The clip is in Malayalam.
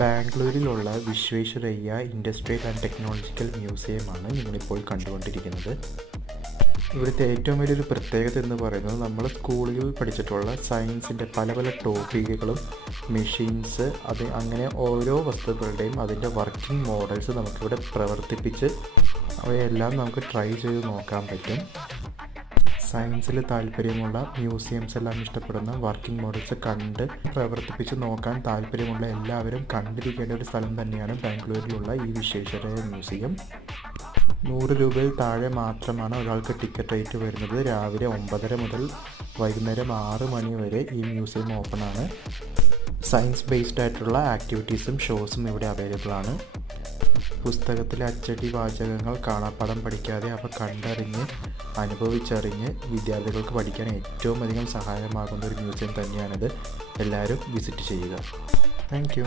ബാംഗ്ലൂരിലുള്ള വിശ്വേശ്വരയ്യ ഇൻഡസ്ട്രിയൽ ആൻഡ് ടെക്നോളജിക്കൽ മ്യൂസിയമാണ് നിങ്ങളിപ്പോൾ കണ്ടുകൊണ്ടിരിക്കുന്നത്. ഇവിടുത്തെ ഏറ്റവും വലിയൊരു പ്രത്യേകത എന്ന് പറയുന്നത് നമ്മൾ സ്കൂളുകളിൽ പഠിച്ചിട്ടുള്ള സയൻസിൻ്റെ പല പല ടോപ്പിക്കുകളും മെഷീൻസ് അങ്ങനെ ഓരോ വസ്തുക്കളുടെയും അതിൻ്റെ വർക്കിംഗ് മോഡൽസ് നമുക്കിവിടെ പ്രവർത്തിപ്പിച്ച് അവയെല്ലാം നമുക്ക് ട്രൈ ചെയ്ത് നോക്കാൻ പറ്റും. സയൻസിൽ താല്പര്യമുള്ള മ്യൂസിയംസ് എല്ലാം ഇഷ്ടപ്പെടുന്ന വർക്കിംഗ് മോഡൽസ് കണ്ട് പ്രവർത്തിപ്പിച്ച് നോക്കാൻ താല്പര്യമുള്ള എല്ലാവരും കണ്ടിരിക്കേണ്ട ഒരു സ്ഥലം തന്നെയാണ് ബാംഗ്ലൂരിലുള്ള ഈ വിശ്വേശ്വരയ്യ മ്യൂസിയം. 100 രൂപയിൽ താഴെ മാത്രമാണ് ഒരാൾക്ക് ടിക്കറ്റ് റേറ്റ് വരുന്നത്. രാവിലെ 9:30 മുതൽ വൈകുന്നേരം 6 മണി വരെ ഈ മ്യൂസിയം ഓപ്പൺ ആണ്. സയൻസ് ബേസ്ഡ് ആയിട്ടുള്ള ആക്ടിവിറ്റീസും ഷോസും ഇവിടെ അവൈലബിൾ ആണ്. പുസ്തകത്തിലെ അച്ചടി വാചകങ്ങൾ കാണാപ്പാഠം പഠിക്കാതെ അവ കണ്ടറിഞ്ഞ് അനുഭവിച്ചറിഞ്ഞ് വിദ്യാർത്ഥികൾക്ക് പഠിക്കാൻ ഏറ്റവും അധികം സഹായമാകുന്ന ഒരു മ്യൂസിയം തന്നെയാണിത്. എല്ലാവരും വിസിറ്റ് ചെയ്യുക. Thank you.